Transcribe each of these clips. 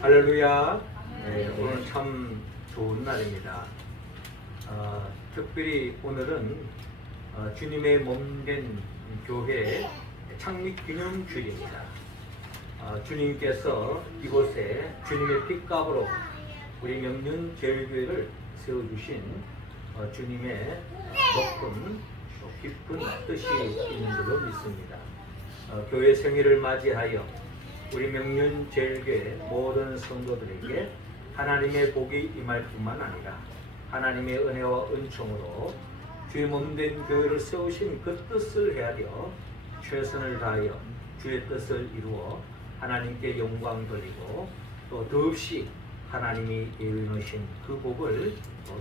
할렐루야. 네, 오늘 참 좋은 날입니다. 특별히 오늘은 주님의 몸된 교회 창립 기념 주일입니다. 주님께서 이곳에 주님의 핏값으로 우리 명륜 제일교회를 세워주신 주님의 높은 깊은 뜻이 있는 줄로 믿습니다. 교회 생일을 맞이하여 우리 명륜 제일교회 모든 성도들에게 하나님의 복이 임할 뿐만 아니라 하나님의 은혜와 은총으로 주의 몸된 교회를 세우신 그 뜻을 헤아려 최선을 다하여 주의 뜻을 이루어 하나님께 영광 돌리고 또 더없이 하나님이 예비놓으신 그 복을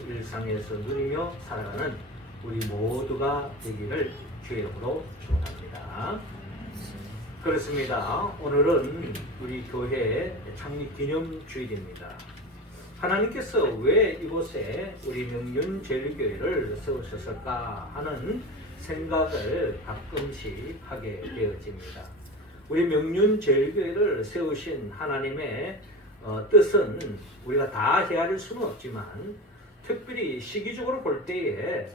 일상에서 누리며 살아가는 우리 모두가 되기를 주의 이름으로 축원합니다. 그렇습니다. 오늘은 우리 교회 창립 기념 주일입니다. 하나님께서 왜 이곳에 우리 명륜 제일교회를 세우셨을까 하는 생각을 가끔씩 하게 되어집니다. 우리 명륜 제일교회를 세우신 하나님의 뜻은 우리가 다 헤아릴 수는 없지만 특별히 시기적으로 볼 때에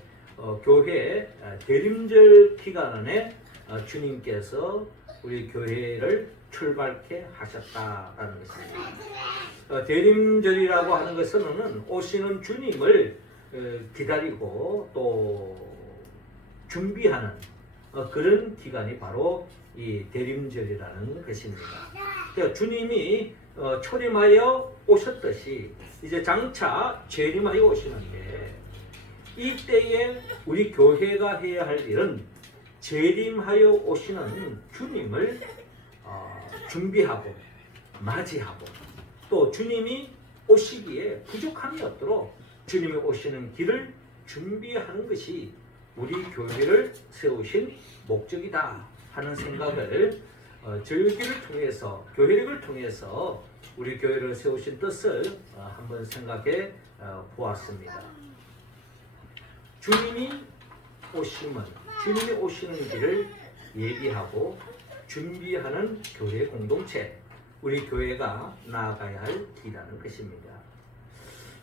교회 대림절 기간에 주님께서 우리 교회를 출발케 하셨다라는 것입니다. 대림절이라고 하는 것은 오시는 주님을 기다리고 또 준비하는 그런 기간이 바로 이 대림절이라는 것입니다. 그러니까 주님이 초림하여 오셨듯이 이제 장차 재림하여 오시는데 이때에 우리 교회가 해야 할 일은 재림하여 오시는 주님을 준비하고 맞이하고 또 주님이 오시기에 부족함이 없도록 주님이 오시는 길을 준비하는 것이 우리 교회를 세우신 목적이다 하는 생각을 절기를 통해서 교회력을 통해서 우리 교회를 세우신 뜻을 한번 생각해 보았습니다. 주님이 오시는 길을 예비하고 준비하는 교회 공동체, 우리 교회가 나아가야 할 길이라는 것입니다.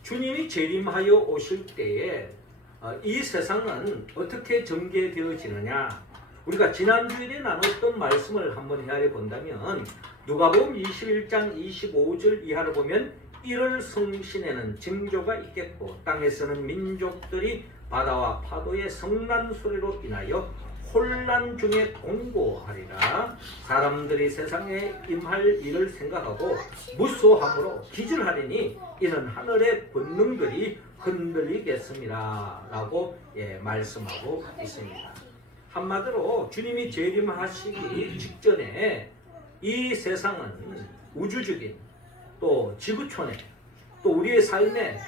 주님이 재림하여 오실 때에 이 세상은 어떻게 전개되어지느냐? 우리가 지난주일에 나눴던 말씀을 한번 헤아려 본다면 누가복음 21장 25절 이하를 보면 이를 성신에는 징조가 있겠고 땅에서는 민족들이 바다와 파도의 성난 소리로 인하여 혼란 중에 공고하리라. 사람들이 세상에 임할 일을 생각하고 무소함으로 기절하리니 이는 하늘의 권능들이 흔들리겠습니다 라고 말씀하고 있습니다. 한마디로 주님이 재림하시기 직전에 이 세상은 우주적인 또 지구촌에 또 우리의 삶의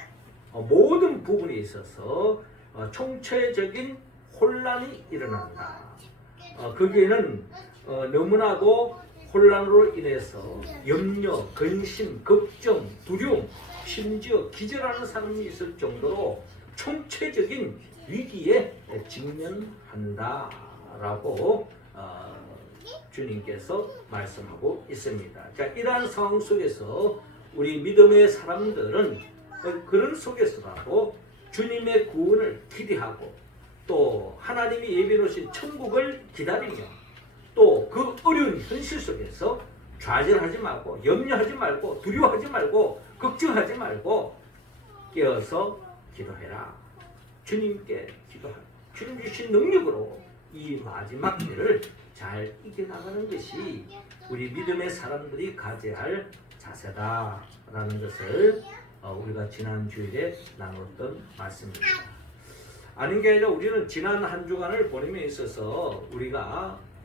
모든 부분에 있어서 총체적인 혼란이 일어난다. 거기에는 너무나도 혼란으로 인해서 염려, 근심, 걱정, 두려움, 심지어 기절하는 사람이 있을 정도로 총체적인 위기에 직면한다라고 주님께서 말씀하고 있습니다. 자, 이러한 상황 속에서 우리 믿음의 사람들은 그런 속에서라도 주님의 구원을 기대하고 또 하나님이 예비놓으신 천국을 기다리며 또 그 어려운 현실 속에서 좌절하지 말고 염려하지 말고 두려워하지 말고 걱정하지 말고 깨어서 기도해라. 주님께 기도하라. 주님 주신 능력으로 이 마지막 때를 잘 이겨나가는 것이 우리 믿음의 사람들이 가져야 할 자세다라는 것을 우리가 지난 주일에 나눴던 말씀입니다. 아닌 게 아니라 우리는 지난 한 주간을 보냄에 있어서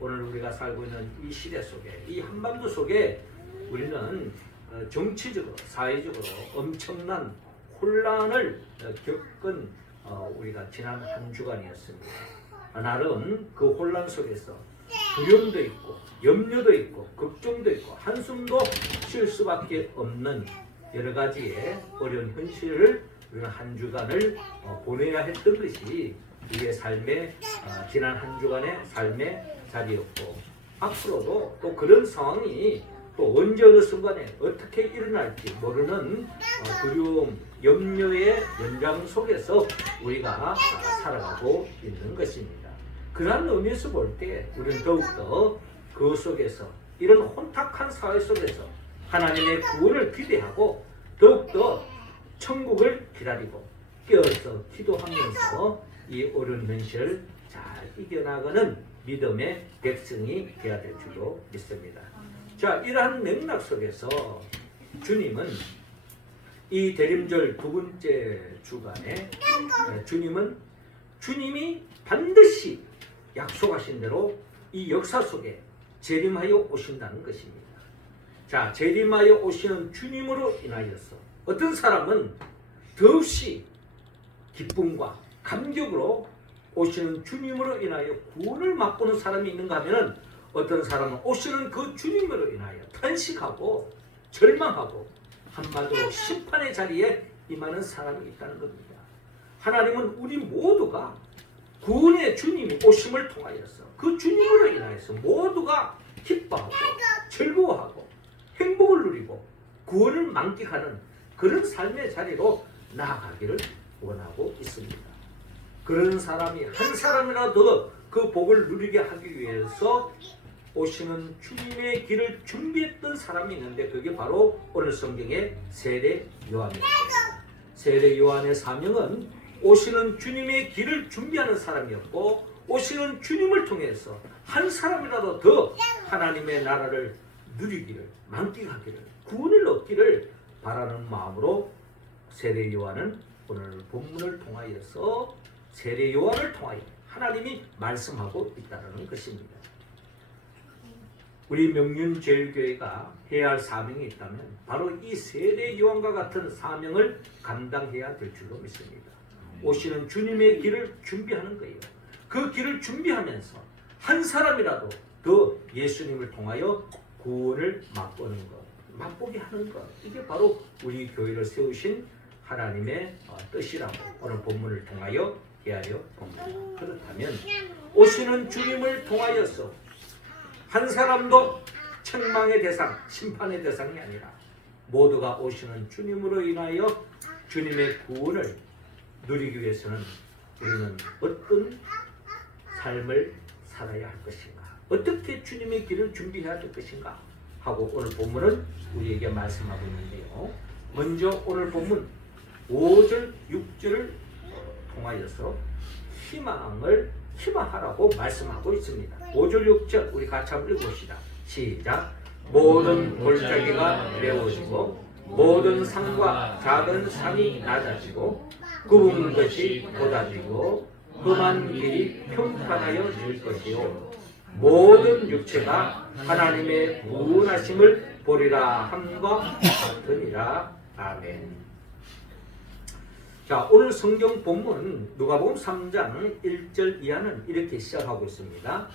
오늘 우리가 살고 있는 이 시대 속에 이 한반도 속에 우리는 정치적으로 사회적으로 엄청난 혼란을 겪은 우리가 지난 한 주간이었습니다. 나름 그 혼란 속에서 두려움도 있고 염려도 있고 걱정도 있고 한숨도 쉴 수밖에 없는 여러 가지의 어려운 현실을 우리는 한 주간을 보내야 했던 것이 우리의 삶의 지난 한 주간의 삶의 자리였고 앞으로도 또 그런 상황이 또 그리고 언제 어느 순간에 어떻게 일어날지 모르는 두려움, 염려의 연장 속에서 우리가 살아가고 있는 것입니다. 그러한 의미에서 볼 때 우리는 더욱더 그 속에서 이런 혼탁한 사회 속에서 하나님의 구원을 기대하고 더욱더 천국을 기다리고 깨어서 기도하면서 이 어려운 현실을 잘 이겨나가는 믿음의 백성이 되어야 될 줄로 믿습니다. 자, 이러한 맥락 속에서 주님은 이 대림절 두 번째 주간에 주님이 반드시 약속하신 대로 이 역사 속에 재림하여 오신다는 것입니다. 자, 재림하여 오시는 주님으로 인하여서 어떤 사람은 더없이 기쁨과 감격으로 오시는 주님으로 인하여 구원을 맛보는 사람이 있는가 하면은 어떤 사람은 오시는 그 주님으로 인하여 탄식하고 절망하고 한마디로 심판의 자리에 임하는 사람이 있다는 겁니다. 하나님은 우리 모두가 구원의 주님이 오심을 통하여서 그 주님으로 인하여서 모두가 기뻐하고 즐거워하고 행복을 누리고 구원을 만끽하는 그런 삶의 자리로 나아가기를 원하고 있습니다. 그런 사람이 한 사람이라도 그 복을 누리게 하기 위해서 오시는 주님의 길을 준비했던 사람이 있는데 그게 바로 오늘 성경의 세례 요한입니다. 세례 요한의 사명은 오시는 주님의 길을 준비하는 사람이었고 오시는 주님을 통해서 한 사람이라도 더 하나님의 나라를 누리기를 만끽하기를 구원을 얻기를 바라는 마음으로 세례 요한은 오늘 본문을 통하여서 세례 요한을 통하여 하나님이 말씀하고 있다는 것입니다. 우리 명륜제일교회가 해야 할 사명이 있다면 바로 이 세례 요한과 같은 사명을 감당해야 될 줄로 믿습니다. 오시는 주님의 길을 준비하는 거예요. 그 길을 준비하면서 한 사람이라도 더 예수님을 통하여 구원을 맛보는 것, 맛보게 하는 것, 이게 바로 우리 교회를 세우신 하나님의 뜻이라고 오늘 본문을 통하여 헤아려 봅니다. 그렇다면 오시는 주님을 통하여서 한 사람도 책망의 대상, 심판의 대상이 아니라 모두가 오시는 주님으로 인하여 주님의 구원을 누리기 위해서는 우리는 어떤 삶을 살아야 할 것인가, 어떻게 주님의 길을 준비해야 될 것인가 하고 오늘 본문은 우리에게 말씀하고 있는데요. 먼저 오늘 본문 5절, 6절을 통하여서 희망하라고 말씀하고 있습니다. 5절, 6절 우리 같이 한번 읽어봅시다. 시작. 모든 골짜기가 메워지고 모든 산과 작은 산이 낮아지고 굽은 것이 쏟아지고 험한 길이 평탄하여질 것이요 모든 육체가 하나님의 구원하심을 보리라 함과 같으니라. 아멘. 자, 오늘 성경 본문 누가복음 3장 1절 이하는 이렇게 시작하고 있습니다.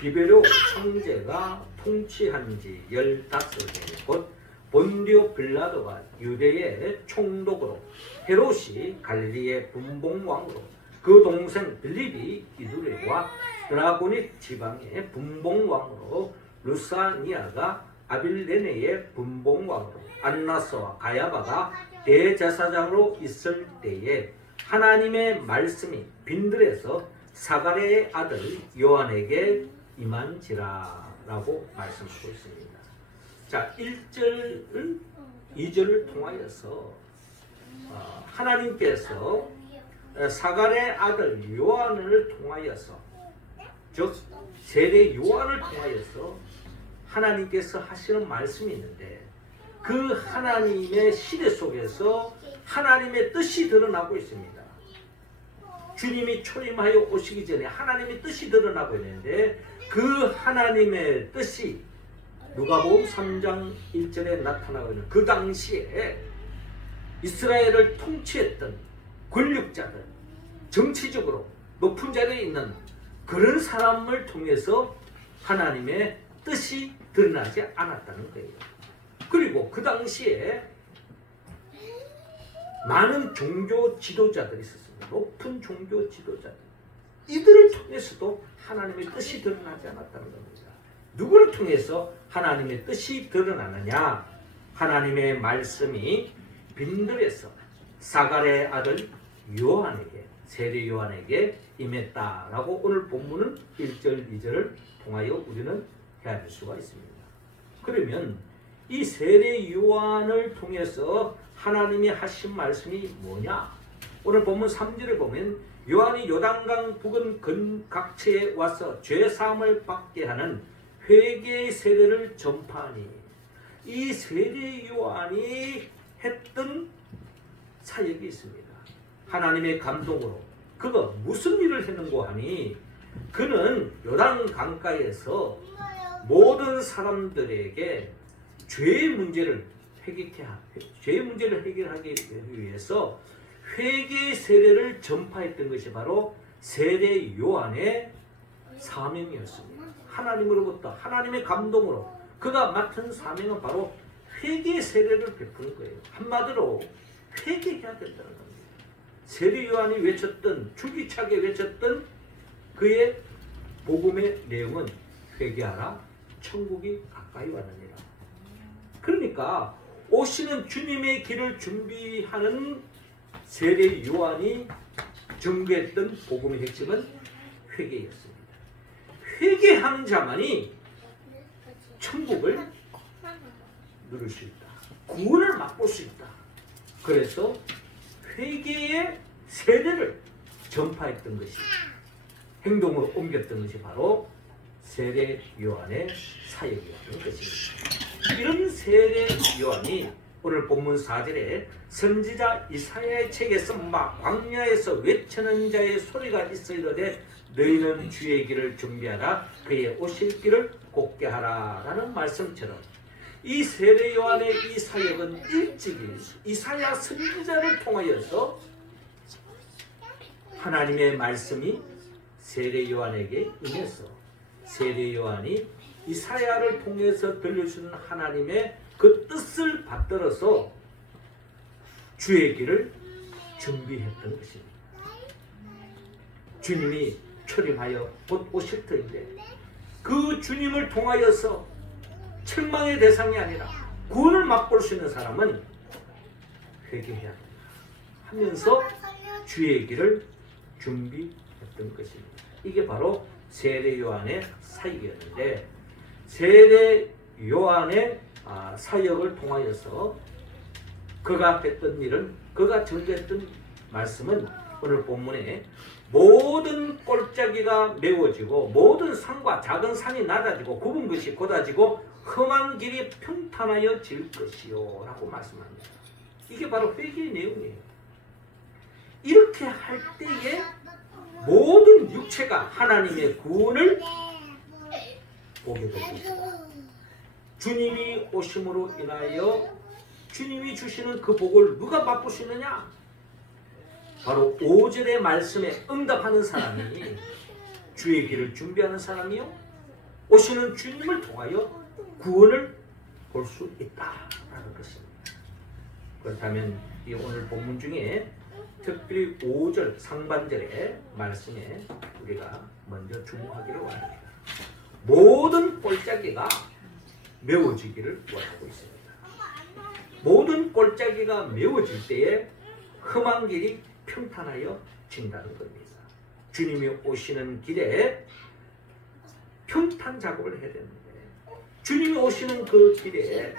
디베료 황제가 통치한 지 15년 곧 본디오 빌라도가 유대의 총독으로 헤롯이 갈릴리의 분봉왕으로 그 동생 빌립이 이두레와 드라고닉 지방의 분봉왕으로 루사니아가 아빌레네의 분봉왕으로 안나스와 가야바가 대제사장으로 있을 때에 하나님의 말씀이 빈들에서 사가랴의 아들 요한에게 임한지라라고 말씀하고 있습니다. 자, 1절, 2절을 통하여서 하나님께서 사가랴의 아들 요한을 통하여서 즉 세례 요한을 통하여서 하나님께서 하시는 말씀이 있는데 그 하나님의 시대 속에서 하나님의 뜻이 드러나고 있습니다. 주님이 초림하여 오시기 전에 하나님의 뜻이 드러나고 있는데 그 하나님의 뜻이 누가복음 3장 1절에 나타나고 있는 그 당시에 이스라엘을 통치했던 권력자들, 정치적으로 높은 자리에 있는 그런 사람을 통해서 하나님의 뜻이 드러나지 않았다는 거예요. 그리고 그 당시에 많은 종교 지도자들이 있었습니다. 높은 종교 지도자들. 이들을 통해서도 하나님의 뜻이 드러나지 않았다는 겁니다. 누구를 통해서 하나님의 뜻이 드러나느냐? 하나님의 말씀이 빈들에서 사갈의 아들 요한에게, 세례 요한에게 임했다라고 오늘 본문은 1절, 2절을 통하여 우리는 헤아릴 수가 있습니다. 그러면 이 세례 요한을 통해서 하나님이 하신 말씀이 뭐냐? 오늘 본문 3절에 보면 요한이 요단강 부근 각처에 와서 죄사함을 받게 하는 회개의 세례를 전파하니, 이 세례 요한이 했던 사역이 있습니다. 하나님의 감동으로 그가 무슨 일을 했는고 하니, 그는 요단 강가에서 모든 사람들에게 죄의 문제를 해결하기 위해서 회개의 세례를 전파했던 것이 바로 세례 요한의 사명이었습니다. 하나님으로부터, 하나님의 감동으로 그가 맡은 사명은 바로 회개의 세례를 베푸는 거예요. 한마디로 회개해야 된다는 겁니다. 세례 요한이 외쳤던, 줄기차게 외쳤던 그의 복음의 내용은 회개하라, 천국이 가까이 왔느니라. 그러니까 오시는 주님의 길을 준비하는 세례 요한이 전개했던 복음의 핵심은 회개였습니다. 회개하는 자만이 천국을 누릴 수 있다. 구원을 맛볼 수 있다. 그래서 회개의 세례를 전파했던 것이, 행동으로 옮겼던 것이 바로 세례 요한의 사역이었던 것입니다. 이런 세례 요한이 오늘 본문 4절에 선지자 이사야의 책에서 막 광야에서 외치는 자의 소리가 있으리로되 너희는 주의 길을 준비하라, 그의 오실 길을 곧게 하라 라는 말씀처럼, 이 세례 요한의 이 사역은 일찍이 이사야 선지자를 통하여서 하나님의 말씀이 세례 요한에게 임해서 세례 요한이 이사야를 통해서 들려주는 하나님의 그 뜻을 받들어서 주의 길을 준비했던 것입니다. 주님이 출임하여 곧 오실 터인데, 그 주님을 통하여서 책망의 대상이 아니라 구원을 맛볼 수 있는 사람은 회개해야 된다 하면서 주의 길을 준비했던 것입니다. 이게 바로 세례 요한의 사역이었는데, 세례 요한의 사역을 통하여서 그가 했던 일은, 그가 전개했던 말씀은 오늘 본문에 모든 골짜기가 메워지고 모든 산과 작은 산이 낮아지고 굽은 것이 곧아지고 험한 길이 평탄하여 질 것이요 라고 말씀합니다. 이게 바로 회개의 내용이에요. 이렇게 할 때에 모든 육체가 하나님의 구원을 보게 됩니다. 주님이 오심으로 인하여 주님이 주시는 그 복을 누가 맛볼 수 있느냐? 바로 5절의 말씀에 응답하는 사람이 주의 길을 준비하는 사람이요, 오시는 주님을 통하여 구원을 볼 수 있다라는 것입니다. 그렇다면 이 오늘 본문 중에 특별히 5절 상반절의 말씀에 우리가 먼저 주목하기를 원합니다. 모든 골짜기가 메워지기를 원하고 있습니다. 모든 골짜기가 메워질 때에 험한 길이 평탄하여 진다는 겁니다. 주님이 오시는 길에 평탄 작업을 해야 되는데, 주님이 오시는 그 길에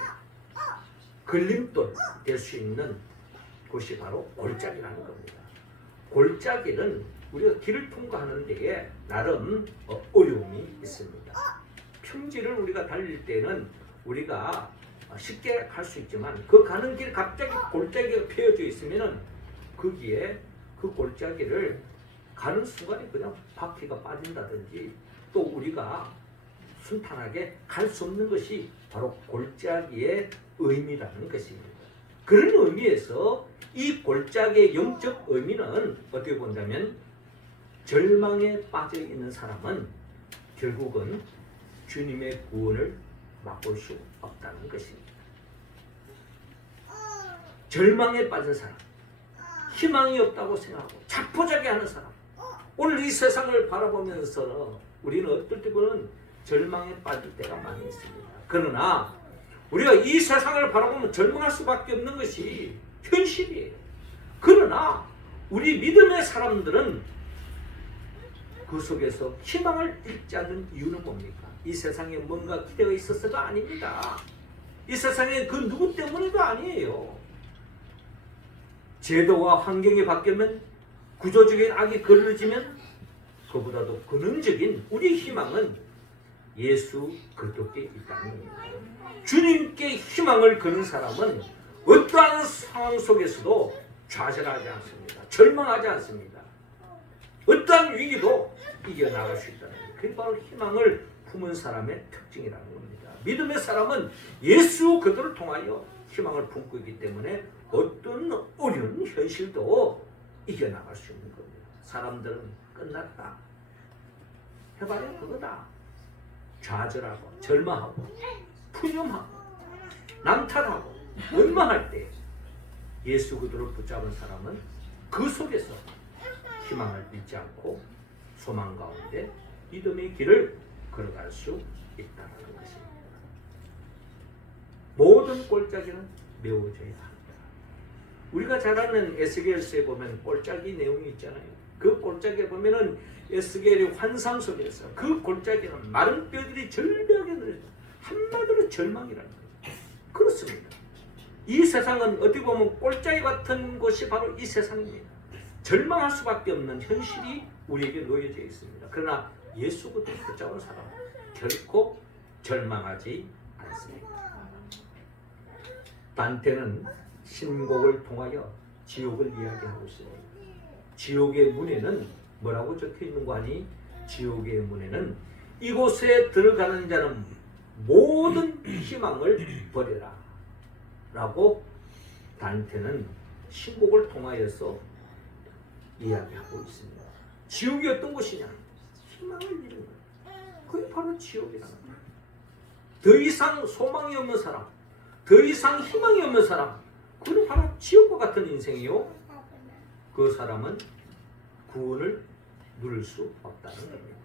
걸림돌 될 수 있는 곳이 바로 골짜기라는 겁니다. 골짜기는 우리가 길을 통과하는 데에 나름 어려움이 있습니다. 평지를 우리가 달릴 때는 우리가 쉽게 갈 수 있지만, 그 가는 길 갑자기 골짜기가 펴져 있으면은 거기에 그 골짜기를 가는 순간에 그냥 바퀴가 빠진다든지, 또 우리가 순탄하게 갈 수 없는 것이 바로 골짜기의 의미라는 것입니다. 그런 의미에서 이 골짜기의 영적 의미는 어떻게 본다면, 절망에 빠져 있는 사람은 결국은 주님의 구원을 맛볼 수 없다는 것입니다. 절망에 빠진 사람, 희망이 없다고 생각하고 자포자기하는 사람, 오늘 이 세상을 바라보면서 우리는 어떨 때 보면 절망에 빠질 때가 많이 있습니다. 그러나 우리가 이 세상을 바라보면 절망할 수밖에 없는 것이 현실이에요. 그러나 우리 믿음의 사람들은 그 속에서 희망을 잃지 않는 이유는 뭡니까? 이 세상에 뭔가 기대가 있어서가 아닙니다. 이 세상에 그 누구 때문에도 아니에요. 제도와 환경이 바뀌면, 구조적인 악이 거르지면, 그보다도 근원적인 우리 희망은 예수 그리스도께 있다는 겁니다. 주님께 희망을 거는 사람은 어떠한 상황 속에서도 좌절하지 않습니다. 절망하지 않습니다. 어떠한 위기도 이겨나갈 수 있다는 겁니다. 그게 바로 희망을 품은 사람의 특징이라는 겁니다. 믿음의 사람은 예수 그리스도를 통하여 희망을 품고 있기 때문에 어떤 어려운 현실도 이겨나갈 수 있는 겁니다. 사람들은 끝났다, 해봐야 그거다, 좌절하고 절망하고 푸념하고 남탓하고 원망할 때 예수 그리스도를 붙잡은 사람은 그 속에서 희망을 잃지 않고 소망 가운데 믿음의 길을 걸어갈 수 있다는 것입니다. 모든 골짜기는 메워져야 합니다. 우리가 잘 아는 에스겔서에 보면 골짜기 내용이 있잖아요. 그 골짜기에 보면은 에스겔의 환상 속에서 그 골짜기는 마른 뼈들이 절벽에 늘어져, 한마디로 절망이라는 거예요. 그렇습니다. 이 세상은 어떻게 보면 골짜기 같은 곳이 바로 이 세상입니다. 절망할 수밖에 없는 현실이 우리에게 놓여져 있습니다. 그러나 예수 그리스도를 붙잡은 사람은 결코 절망하지 않습니다. 단테는 신곡을 통하여 지옥을 이야기하고 있습니다. 지옥의 문에는 뭐라고 적혀 있는 거 아니? 지옥의 문에는 이곳에 들어가는 자는 모든 희망을 버려라 라고 단테는 신곡을 통하여서 이야기하고 있습니다. 지옥이 어떤 곳이냐? 희망을 잃는 거예요. 그게 바로 지옥이라는 거예요. 더 이상 소망이 없는 사람, 더 이상 희망이 없는 사람, 그건 바로 지옥과 같은 인생이요. 그 사람은 구원을 누릴 수 없다는 겁니다.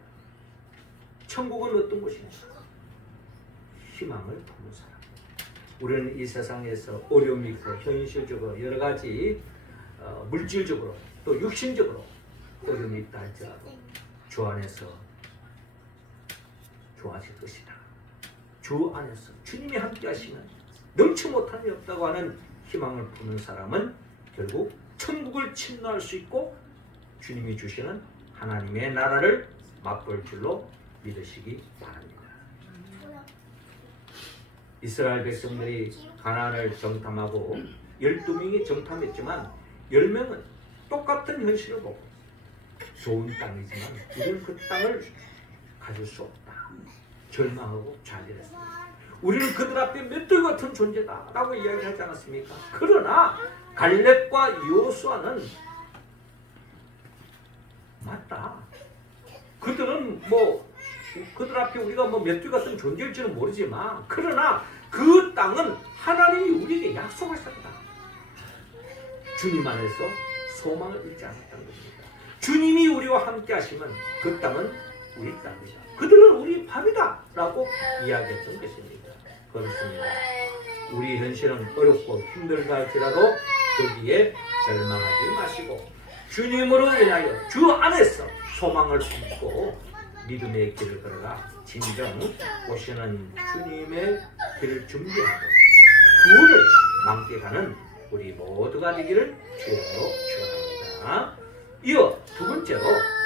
천국은 어떤 곳이냐? 희망을 품은 사람. 우리는 이 세상에서 어려움이 있고 현실적으로 여러 가지 물질적으로 또 육신적으로 어려움이 있다 할지라도 주 안에서 좋아질 것이다. 주 안에서 주님이 함께 하시면 능치 못함이 없다고 하는 희망을 품는 사람은 결국 천국을 침노할 수 있고 주님이 주시는 하나님의 나라를 맛볼 줄로 믿으시기 바랍니다. 이스라엘 백성들이 가나안을 정탐하고 12명이 정탐했지만 10명은 똑같은 현실을 보고 좋은 땅이지만 우리는 그 땅을 가질 수 없다, 절망하고 좌절했습니다. 우리는 그들 앞에 맷돌 같은 존재다 라고 이야기하지 않았습니까? 그러나 갈렙과 여호수아는 맞다, 그들은 그들 앞에 우리가 맷돌 같은 존재일지는 모르지만 그러나 그 땅은 하나님이 우리에게 약속하셨다. 주님 안에서 소망을 잃지 않았다는 겁니다. 주님이 우리와 함께 하시면 그 땅은 우리 땅이다, 그들은 우리 밥이다 라고 이야기했던 것입니다. 그렇습니다. 우리 현실은 어렵고 힘들다 할지라도 거기에 절망하지 마시고 주님으로 인하여 주 안에서 소망을 품고 믿음의 길을 걸어가 진정 오시는 주님의 길을 준비하고 구원을 만끽하는 우리 모두가 되기를 주님으로 축원합니다. 이어 두 번째로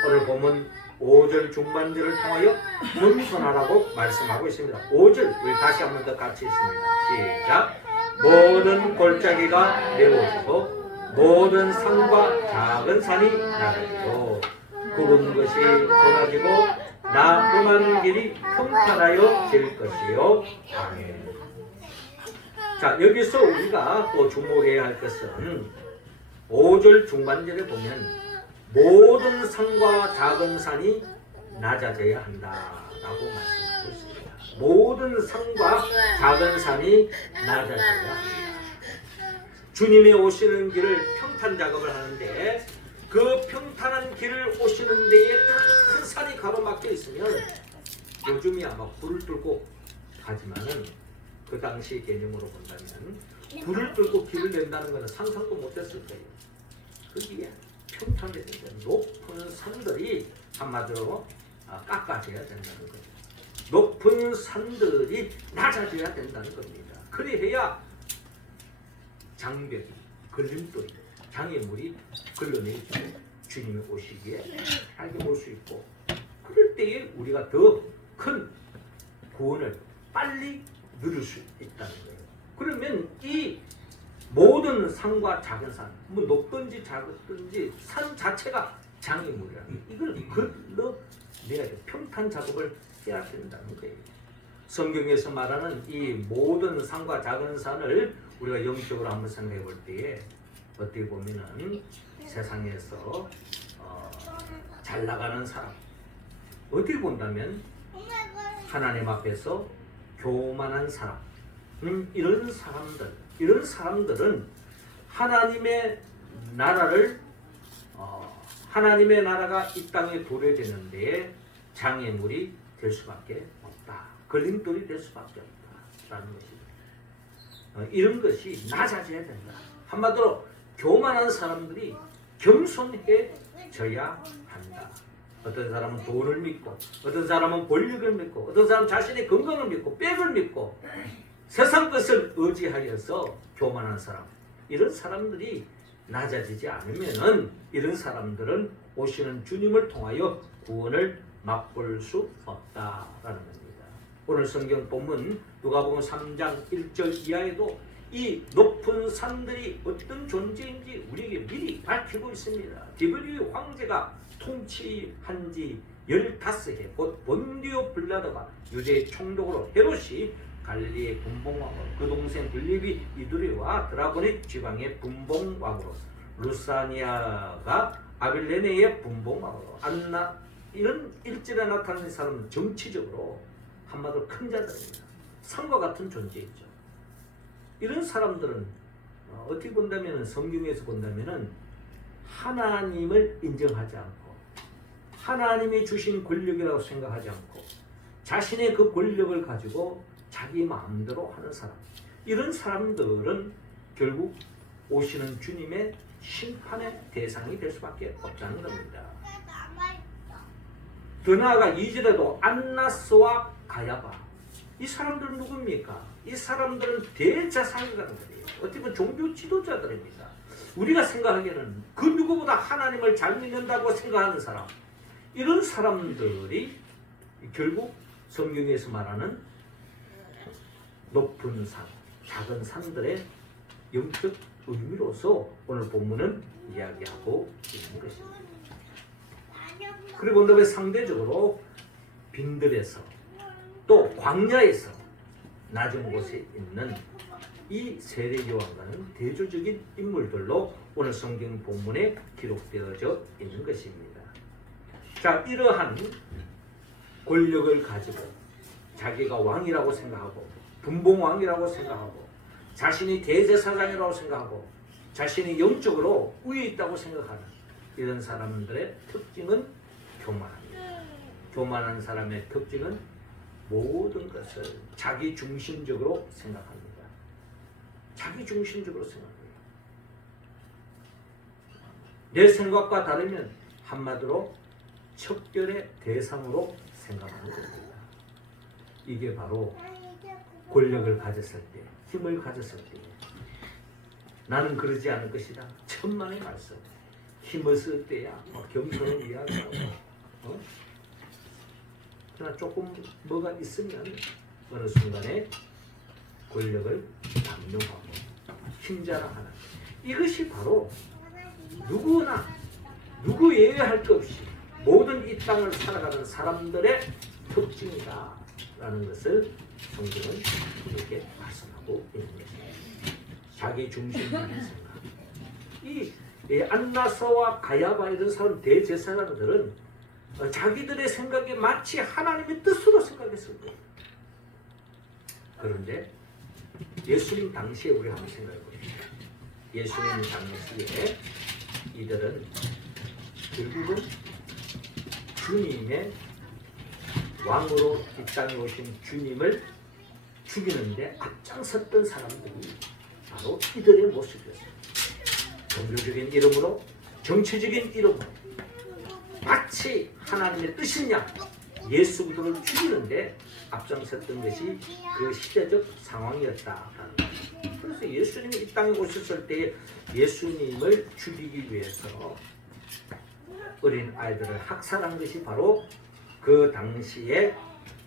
오늘 보면 5절 중반절을 통하여 겸손하라고 말씀하고 있습니다. 5절 우리 다시 한 번 더 같이 있습니다. 시작. 모든 골짜기가 메워지고 모든 산과 작은 산이 낮아지고 굵은 것이 끊어지고 나무난 길이 평탄하여질 것이요. 아멘. 자, 여기서 우리가 또 주목해야 할 것은 5절 중반절에 보면 모든 산과 작은 산이 낮아져야 한다라고 말씀하고 있습니다. 모든 산과 작은 산이 낮아져야 합니다. 주님의 오시는 길을 평탄 작업을 하는데 그 평탄한 길을 오시는 데에 큰 산이 가로막혀 있으면 요즘이야 막 불을 뚫고 가지만은 그 당시 개념으로 본다면 불을 뚫고 길을 낸다는 것은 상상도 못했을 거예요. 거기에 평탄이 된다. 높은 산들이 한마디로 깎아져야 된다는 거죠. 높은 산들이 낮아져야 된다는 겁니다. 그래야 장벽이, 걸림돌이, 장애물이 걸러내주고 주님이 오시기에 알게 올 수 있고, 그럴 때에 우리가 더 큰 구원을 빨리 누릴 수 있다는 거예요. 그러면 이 모든 산과 작은 산, 뭐 높든지 작든지 산 자체가 장애물이라 이걸 걸러내야 돼. 평탄 작업을 해야 된다는 거예요. 성경에서 말하는 이 모든 산과 작은 산을 우리가 영적으로 한번 생각해 볼 때에 어떻게 보면은 세상에서 잘 나가는 사람, 어떻게 본다면 하나님 앞에서 교만한 사람, 이런 사람들은 하나님의 나라를 하나님의 나라가 이 땅에 도래되는 데에 장애물이 될 수밖에 없다. 걸림돌이 될 수밖에 없다라는 것입니다. 이런 것이 낮아져야 된다. 한마디로 교만한 사람들이 겸손해져야 한다. 어떤 사람은 돈을 믿고, 어떤 사람은 권력을 믿고, 어떤 사람은 자신의 건강을 믿고, 빽을 믿고, 세상 것을 의지하여서 교만한 사람, 이런 사람들이 낮아지지 않으면은 이런 사람들은 오시는 주님을 통하여 구원을 맛볼 수 없다라는 겁니다. 오늘 성경 본문 누가복음 3장 1절 이하에도 이 높은 산들이 어떤 존재인지 우리에게 미리 밝히고 있습니다. 디베리우 황제가 통치한 지 15해, 곧 본디오 빌라도가 유대의 총독으로 헤롯이 갈릴리의 분봉왕으로, 그 동생 빌립이 이두리와 드라고닉 지방의 분봉왕으로, 루사니아가 아빌레네의 분봉왕으로, 안나, 이런 일절에 나타나는 사람은 정치적으로 한마디로 큰 자들입니다. 산과 같은 존재이죠. 이런 사람들은 어떻게 본다면, 성경에서 본다면 하나님을 인정하지 않고 하나님이 주신 권력이라고 생각하지 않고 자신의 그 권력을 가지고 자기 마음대로 하는 사람, 이런 사람들은 결국 오시는 주님의 심판의 대상이 될 수밖에 없다는 겁니다. 더 나아가 2절에도 안나스와 가야바, 이 사람들은 누굽니까? 이 사람들은 대제사장이라는 거예요. 어떻게 보면 종교 지도자들입니다. 우리가 생각하기에는 그 누구보다 하나님을 잘 믿는다고 생각하는 사람, 이런 사람들이 결국 성경에서 말하는 높은 산, 작은 산들의 영적 의미로서 오늘 본문은 이야기하고 있는 것입니다. 그리고 왜 상대적으로 빈들에서 또 광야에서 낮은 곳에 있는 이 세례요한과는 대조적인 인물들로 오늘 성경 본문에 기록되어져 있는 것입니다. 자, 이러한 권력을 가지고 자기가 왕이라고 생각하고 분봉왕이라고 생각하고 자신이 대제사장이라고 생각하고 자신이 영적으로 위에 있다고 생각하는 이런 사람들의 특징은 교만합니다. 교만한 사람의 특징은 모든 것을 자기 중심적으로 생각합니다. 자기 중심적으로 생각해요. 내 생각과 다르면 한마디로 척결의 대상으로 생각하는 겁니다. 이게 바로 권력을 가졌을 때, 힘을 가졌을 때 나는 그러지 않을 것이다. 천만의 말씀. 힘을 쓸 때야 겸손을 이야기하고 그러나 조금 뭐가 있으면 어느 순간에 권력을 남용하고 힘자랑하는, 이것이 바로 누구나 누구 예외할 것 없이 모든 이 땅을 살아가는 사람들의 특징이다라는 것을 성경은 우리에게 말씀하고 있는 것입니다. 자기 중심적인 생각. 이 안나서와 가야바 이런 사람 대제사장들은 자기들의 생각이 마치 하나님의 뜻으로 생각했을 거예요. 그런데 예수님 당시에 우리 한번 생각해 봅시다. 예수님 당시에 이들은 결국은 주님의 왕으로 이 땅에 오신 주님을 죽이는데 앞장섰던 사람들이 바로 이들의 모습이었습니다. 종교적인 이름으로, 정치적인 이름으로 마치 하나님의 뜻이냐 예수 그리스도를 죽이는데 앞장섰던 것이 그 시대적 상황이었다라는 거죠. 그래서 예수님이 이 땅에 오셨을 때 예수님을 죽이기 위해서 어린 아이들을 학살한 것이 바로 그 당시에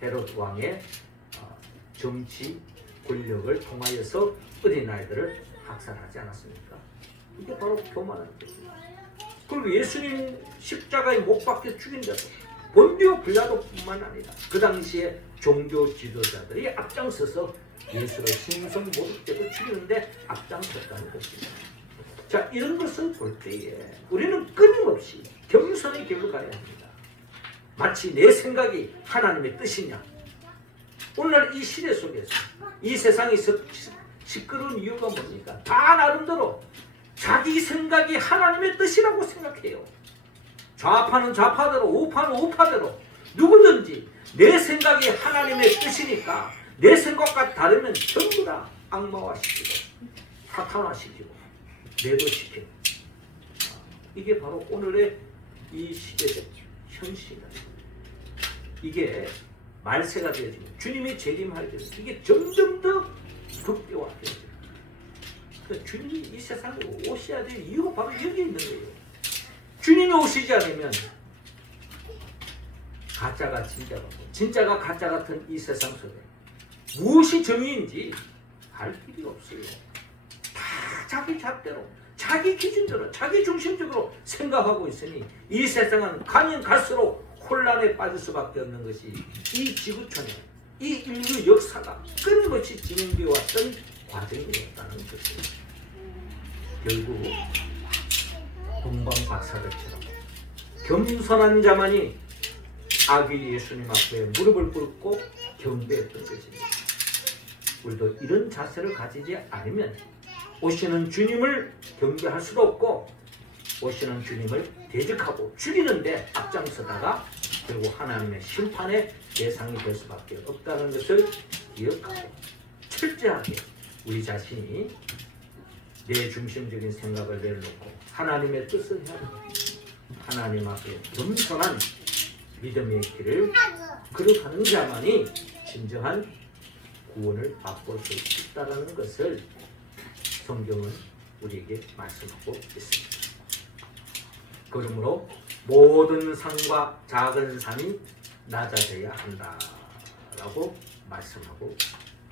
헤롯 왕의 정치 권력을 통하여서 어린 아이들을 학살하지 않았습니까? 이게 바로 교만한 것입니다. 그리고 예수님 십자가에 못 박혀 죽인 자도 본디오 빌라도뿐만 아니라 그 당시에 종교 지도자들이 앞장서서 예수를 신성 모독죄로 죽이는데 앞장섰다는 것입니다. 자, 이런 것을 볼 때에 우리는 끊임없이 겸손의 길로 가야 합니다. 마치 내 생각이 하나님의 뜻이냐. 오늘날 이 시대 속에서 이 세상이 시끄러운 이유가 뭡니까? 다 나름대로 자기 생각이 하나님의 뜻이라고 생각해요. 좌파는 좌파대로, 우파는 우파대로 누구든지 내 생각이 하나님의 뜻이니까 내 생각과 다르면 전부 다 악마화시키고 사탄화시키고 매도시키고, 이게 바로 오늘의 이 시대적 현실이다. 이게 말세가 되어지면 주님이 재림할 때 이게 점점 더 극대화되어져요. 그러니까 주님이 이 세상에 오셔야 될 이유가 바로 여기 있는 거예요. 주님이 오시지 않으면 가짜가 진짜 같고 진짜가 가짜 같은 이 세상 속에 무엇이 정의인지 알 길이 없어요. 다 자기 잣대로, 자기 기준대로, 자기 중심적으로 생각하고 있으니 이 세상은 가면 갈수록 혼란에 빠질 수밖에 없는 것이 이 지구촌에 이 인류 역사가 끊임없이 진행되어 왔던 과정이었다는 것입니다. 결국 동방 박사들처럼 겸손한 자만이 아기 예수님 앞에 무릎을 꿇고 경배했던 것입니다. 우리도 이런 자세를 가지지 않으면 오시는 주님을 경배할 수도 없고 오시는 주님을 대적하고 죽이는데 앞장서다가 결국 하나님의 심판의 대상이 될 수밖에 없다는 것을 기억하고 철저하게 우리 자신이 내 중심적인 생각을 내려놓고 하나님의 뜻을 해야 합니다. 하나님 앞에 겸손한 믿음의 길을 걸어가는 자만이 진정한 구원을 맛볼 수 있다는 것을 성경은 우리에게 말씀하고 있습니다. 그러므로 모든 산과 작은 산이 낮아져야 한다라고 말씀하고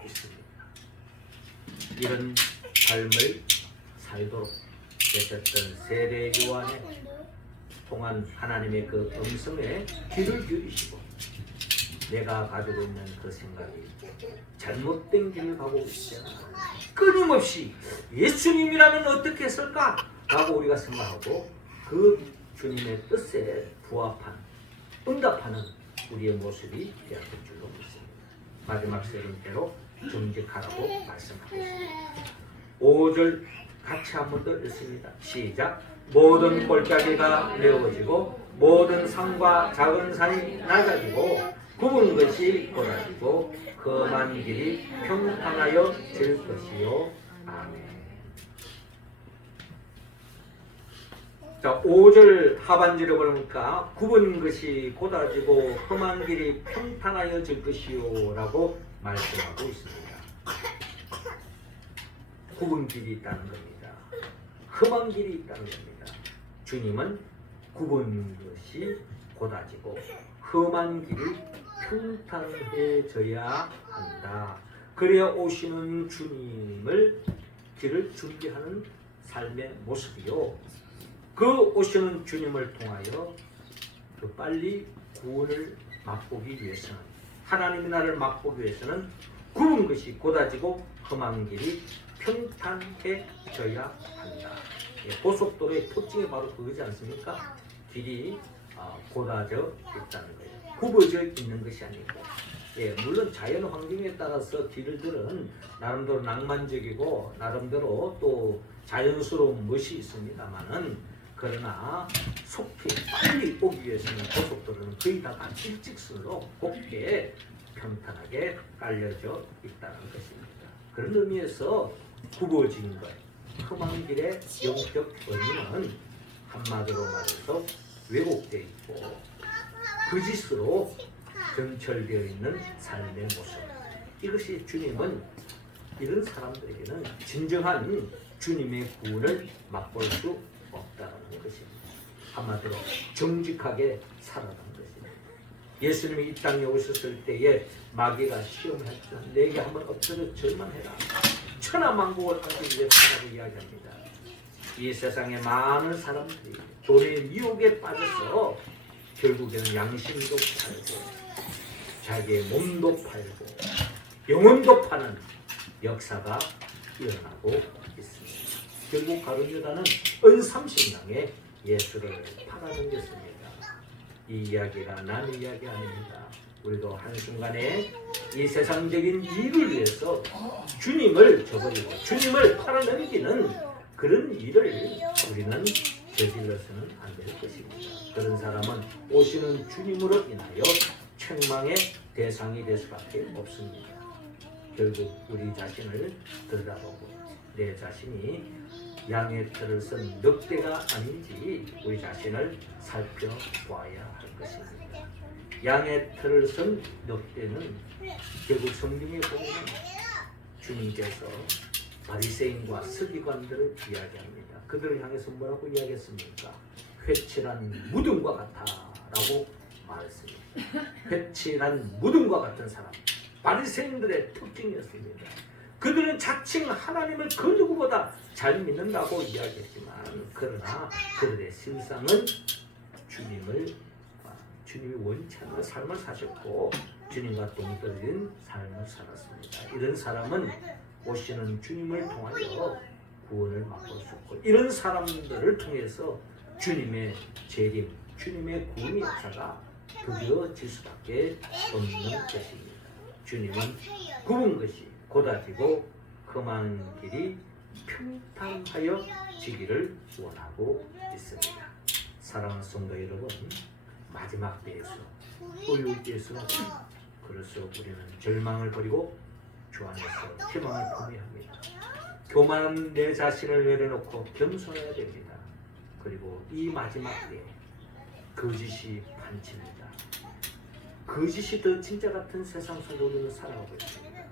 있습니다. 이런 삶을 살도록 되셨던 세례 요한에 통한 하나님의 그 음성에 귀를 기울이시고 내가 가지고 있는 그 생각이 잘못된 길을 가고 있지 않아 끊임없이 예수님이라면 어떻게 했을까? 라고 우리가 생각하고 그 주님의 뜻에 부합한 응답하는 우리의 모습이 되어야 될 줄로 믿습니다. 마지막 세 번째로 정직하라고 말씀하고 있습니다. 5절 같이 한 번 더 읽습니다. 시작. 모든 골짜기가 메워지고 모든 산과 작은 산이 낮아지고 굽은 것이 곧아지고 험한 길이 평탄하여 질 것이요. 아멘. 자, 5절 하반절에 보니까 굽은 것이 곧아지고 험한 길이 평탄하여 질 것이요 라고 말씀하고 있습니다. 굽은 길이 있다는 겁니다. 험한 길이 있다는 겁니다. 주님은 굽은 것이 곧아지고 험한 길이 평탄해져야 한다. 그래야 오시는 주님을 길을 준비하는 삶의 모습이요. 그 오시는 주님을 통하여 그 빨리 구원을 맛보기 위해서는 하나님의 나라를 맛보기 위해서는 굽은 것이 곧아지고 험한 길이 평탄해져야 한다. 고속도로의 특징이 바로 그거지 않습니까? 길이 곧아져 있다는 거예요. 굽어져 있는 것이 아니고, 물론 자연 환경에 따라서 길들은 나름대로 낭만적이고 나름대로 또 자연스러운 멋이 있습니다만은 그러나 속히 빨리 오기 위해서는 고속도로는 거의 다가 일직선으로 곱게 평탄하게 깔려져 있다는 것입니다. 그런 의미에서 굽어진 것, 험한 길의 영적 의미는 한마디로 말해서 왜곡되어 있고 거짓으로 점철되어 있는 삶의 모습. 이것이 주님은 이런 사람들에게는 진정한 주님의 구원을 맛볼 수 없다는 것입니다. 한마디로 정직하게 살아가는 것입니다. 예수님이 이 땅에 오셨을 때에 마귀가 시험했죠. 내게 한번 엎드려 절망해라. 천하만국을 얻기 위해서라고 이야기합니다. 이 세상에 많은 사람들이 돈의 미혹에 빠져서 결국에는 양심도 팔고 자기의 몸도 팔고 영혼도 파는 역사가 일어나고 있습니다. 결국 가룟 유다는 은삼십냥에 예수를 팔아넘겼습니다. 이 이야기가 남의 이야기 아닙니다. 우리도 한순간에 이 세상적인 이익을 위해서 주님을 저버리고 주님을 팔아넘기는 그런 일을 우리는 저질러서는 안 될 것입니다. 그런 사람은 오시는 주님으로 인하여 책망의 대상이 될 수밖에 없습니다. 결국 우리 자신을 들여다보고 내 자신이 양의 털을 쓴 늑대가 아닌지 우리 자신을 살펴보아야 할 것입니다. 양의 털을 쓴 늑대는 결국 성경에 보면 주님께서 바리새인과 서기관들을 이야기합니다. 그들을 향해서 뭐라고 이야기했습니까? 회칠한 무덤과 같아라고 말했습니다. 회칠한 무덤과 같은 사람, 바리새인들의 특징이었습니다. 그들은 자칭 하나님을 그 누구보다 잘 믿는다고 이야기했지만 그러나 그들의 실상은 주님이 원치 않는 삶을 사셨고 주님과 동떨어진 삶을 살았습니다. 이런 사람은 오시는 주님을 통하여 구원을 맛볼 수 없고 이런 사람들을 통해서 주님의 재림, 주님의 구원의 역사가 드디어질 수밖에 없는 것입니다. 주님은 굽은 것이 고다지고 험한 길이 평탄하여 지기를 원하고 있습니다. 사랑하는 성도 여러분, 마지막 때에서 의의 때에서는 그래서 우리는 절망을 버리고 주 안에서 희망을 품어야 합니다. 교만한 내 자신을 내려놓고 겸손해야 됩니다. 그리고 이 마지막 때에 거짓이 판칩니다. 거짓이 더 진짜 같은 세상 속에 우리는 살아가고 있습니다.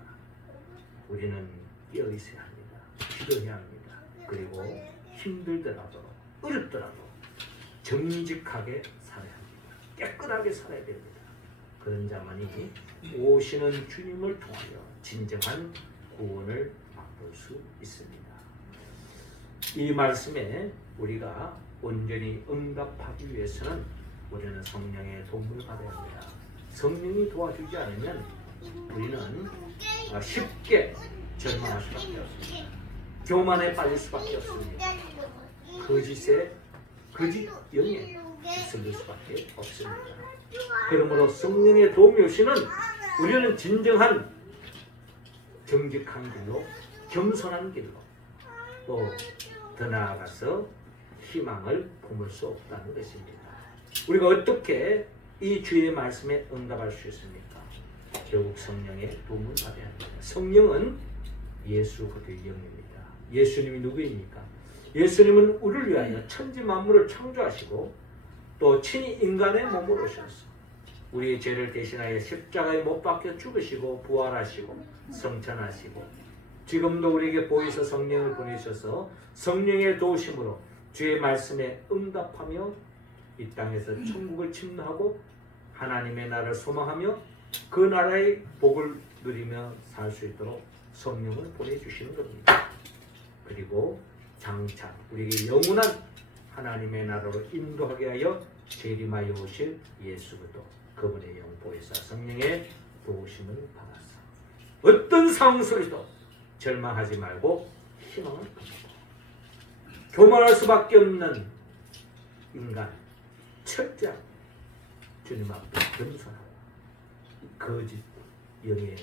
우리는 깨어 있어야 합니다. 기도해야 합니다. 그리고 힘들더라도 어렵더라도 정직하게 살아야 합니다. 깨끗하게 살아야 됩니다. 그런 자만이 오시는 주님을 통하여 진정한 구원을 맛볼 수 있습니다. 이 말씀에 우리가 온전히 응답하기 위해서는 우리는 성령의 도움을 받아야 합니다. 성령이 도와주지 않으면 우리는 쉽게 절망할 수밖에 없습니다. 교만에 빠질 수밖에 없습니다. 거짓 영에 휩쓸릴 수밖에 없습니다. 그러므로 성령의 도움이 오시는 우리는 진정한 정직한 길로 겸손한 길로 또 더 나아가서 희망을 품을 수 없다는 것입니다. 우리가 어떻게 이 주의 말씀에 응답할 수 있습니까? 결국 성령의 도움을 받아야 합니다. 성령은 예수 그리스도의 영입니다. 예수님이 누구입니까? 예수님은 우리를 위하여 천지 만물을 창조하시고 또 친히 인간의 몸으로 오셔서 우리의 죄를 대신하여 십자가에 못 박혀 죽으시고 부활하시고 성천하시고 지금도 우리에게 보이셔 성령을 보내셔서 성령의 도우심으로 주의 말씀에 응답하며 이 땅에서 천국을 침노하고 하나님의 나라를 소망하며 그 나라의 복을 누리며 살 수 있도록 성령을 보내주시는 겁니다. 그리고 장차 우리에게 영원한 하나님의 나라로 인도하게 하여 재림하여 오실 예수 그리스도 그분의 영 보혜사 성령의 도우심을 받았어. 어떤 상황 속에서도 절망하지 말고 희망을 품고 교만할 수밖에 없는 인간 철저한 주님 앞에 겸손하고 거짓 영에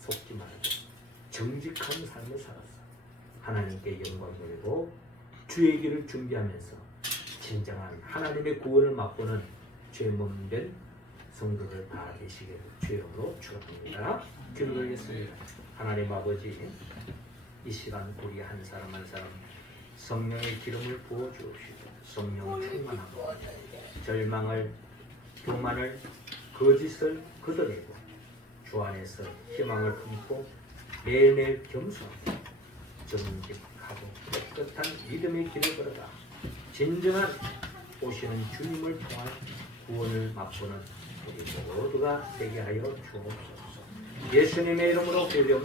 속지 말고 정직한 삶을 살았어. 하나님께 영광 돌리고 주의 길을 준비하면서 진정한 하나님의 구원을 맛보는 죄 몸된 성도들 다 되시기를 주여로 축원합니다. 기도하겠습니다. 하나님 아버지, 이 시간 우리 한 사람 한 사람 성령의 기름을 부어 주옵시고 성령을 충만하고 절망을, 교만을, 거짓을 걷어내고 주 안에서 희망을 품고 매일매일 겸손하고 정직하고 깨끗한 믿음의 길을 걸어가 진정한 오시는 주님을 통한 구원을 맛보는 우리 모두가 되게 하여 주옵소서. 예수님의 이름으로 기도합니다.